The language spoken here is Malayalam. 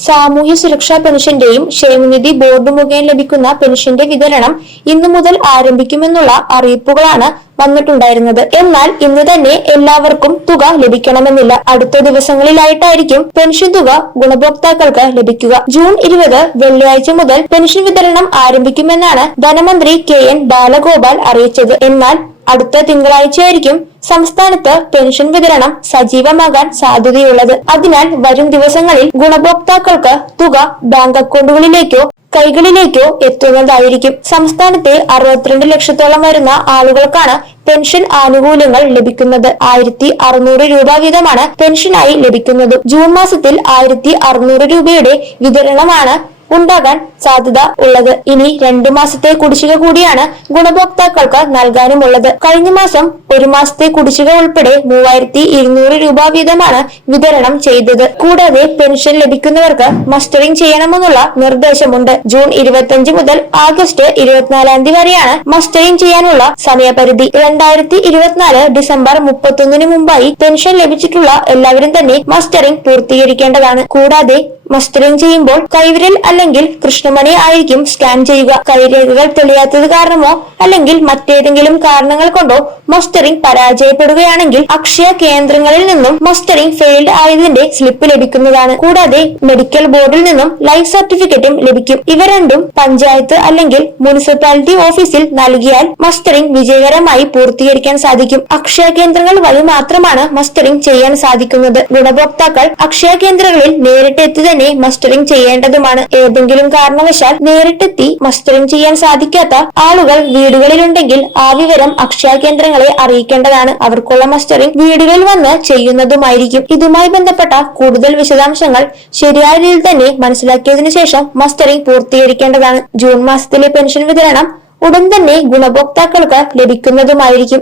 സാമൂഹ്യ സുരക്ഷാ പെൻഷന്റെയും ക്ഷേമനിധി ബോർഡ് മുഖേന ലഭിക്കുന്ന പെൻഷന്റെ വിതരണം ഇന്നു മുതൽ ആരംഭിക്കുമെന്നുള്ള അറിയിപ്പുകളാണ് വന്നിട്ടുണ്ടായിരുന്നത്. എന്നാൽ ഇന്ന് തന്നെ എല്ലാവർക്കും തുക ലഭിക്കണമെന്നില്ല. അടുത്ത ദിവസങ്ങളിലായിട്ടായിരിക്കും പെൻഷൻ തുക ഗുണഭോക്താക്കൾക്ക് ലഭിക്കുക. ജൂൺ 20 വെള്ളിയാഴ്ച മുതൽ പെൻഷൻ വിതരണം ആരംഭിക്കുമെന്നാണ് ധനമന്ത്രി KN ബാലഗോപാൽ അറിയിച്ചത്. എന്നാൽ അടുത്ത തിങ്കളാഴ്ചയായിരിക്കും സംസ്ഥാനത്ത് പെൻഷൻ വിതരണം സജീവമാകാൻ സാധ്യതയുള്ളത്. അതിനാൽ വരും ദിവസങ്ങളിൽ ഗുണഭോക്താക്കൾക്ക് തുക ബാങ്ക് അക്കൗണ്ടുകളിലേക്കോ കൈകളിലേക്കോ എത്തുന്നതായിരിക്കും. സംസ്ഥാനത്തെ 62 ലക്ഷത്തോളം വരുന്ന ആളുകൾക്കാണ് പെൻഷൻ ആനുകൂല്യങ്ങൾ ലഭിക്കുന്നത്. 1600 രൂപ വീതമാണ് പെൻഷനായി ലഭിക്കുന്നത്. ജൂൺ മാസത്തിൽ 1600 രൂപയുടെ വിതരണമാണ് ഉണ്ടാകാൻ സാധ്യത ഉള്ളത്. ഇനി 2 മാസത്തെ കുടിശ്ശിക കൂടിയാണ് ഗുണഭോക്താക്കൾക്ക് നൽകാനുമുള്ളത്. കഴിഞ്ഞ മാസം ഒരു മാസത്തെ കുടിശ്ശിക ഉൾപ്പെടെ 3200 രൂപ വീതമാണ് വിതരണം ചെയ്തത്. കൂടാതെ പെൻഷൻ ലഭിക്കുന്നവർക്ക് മസ്റ്ററിംഗ് ചെയ്യണമെന്നുള്ള നിർദ്ദേശമുണ്ട്. ജൂൺ 25 മുതൽ ആഗസ്റ്റ് 24 വരെയാണ് മസ്റ്ററിംഗ് ചെയ്യാനുള്ള സമയപരിധി. 2024 ഡിസംബർ 31 മുമ്പായി പെൻഷൻ ലഭിച്ചിട്ടുള്ള എല്ലാവരും തന്നെ മസ്റ്ററിംഗ് പൂർത്തീകരിക്കേണ്ടതാണ്. കൂടാതെ മസ്റ്ററിംഗ് ചെയ്യുമ്പോൾ കൈവിരൽ അല്ലെങ്കിൽ കൃഷ്ണമണി ആയിരിക്കും സ്കാൻ ചെയ്യുക. കൈരേഖകൾ തെളിയാത്തത് കാരണമോ അല്ലെങ്കിൽ മറ്റേതെങ്കിലും കാരണങ്ങൾ കൊണ്ടോ മസ്റ്ററിംഗ് പരാജയപ്പെടുകയാണെങ്കിൽ അക്ഷയ കേന്ദ്രങ്ങളിൽ നിന്നും മസ്റ്ററിംഗ് ഫെയിൽഡ് ആയതിന്റെ സ്ലിപ്പ് ലഭിക്കുന്നതാണ്. കൂടാതെ മെഡിക്കൽ ബോർഡിൽ നിന്നും ലൈഫ് സർട്ടിഫിക്കറ്റും ലഭിക്കും. ഇവ രണ്ടും പഞ്ചായത്ത് അല്ലെങ്കിൽ മുനിസിപ്പാലിറ്റി ഓഫീസിൽ നൽകിയാൽ മസ്റ്ററിംഗ് വിജയകരമായി പൂർത്തീകരിക്കാൻ സാധിക്കും. അക്ഷയ കേന്ദ്രങ്ങൾ വഴി മാത്രമാണ് മസ്റ്ററിംഗ് ചെയ്യാൻ സാധിക്കുന്നത്. ഗുണഭോക്താക്കൾ അക്ഷയ കേന്ദ്രങ്ങളിൽ നേരിട്ട് എത്തി തന്നെ മസ്റ്ററിംഗ് ചെയ്യേണ്ടതുമാണ്. ഏതെങ്കിലും കാരണവശാൽ നേരിട്ടെത്തി മസ്റ്ററിംഗ് ചെയ്യാൻ സാധിക്കാത്ത ആളുകൾ വീടുകളിലുണ്ടെങ്കിൽ ആ വിവരം അക്ഷയ കേന്ദ്രങ്ങളെ അറിയിക്കേണ്ടതാണ്. അവർക്കുള്ള മസ്റ്ററിംഗ് വീടുകളിൽ വന്ന് ചെയ്യുന്നതുമായിരിക്കും. ഇതുമായി ബന്ധപ്പെട്ട കൂടുതൽ വിശദാംശങ്ങൾ ശരിയായ രീതിയിൽ തന്നെ മനസ്സിലാക്കിയതിനു ശേഷം മസ്റ്ററിംഗ് പൂർത്തീകരിക്കേണ്ടതാണ്. ജൂൺ മാസത്തിലെ പെൻഷൻ വിതരണം ഉടൻ തന്നെ ഗുണഭോക്താക്കൾക്ക് ലഭിക്കുന്നതുമായിരിക്കും.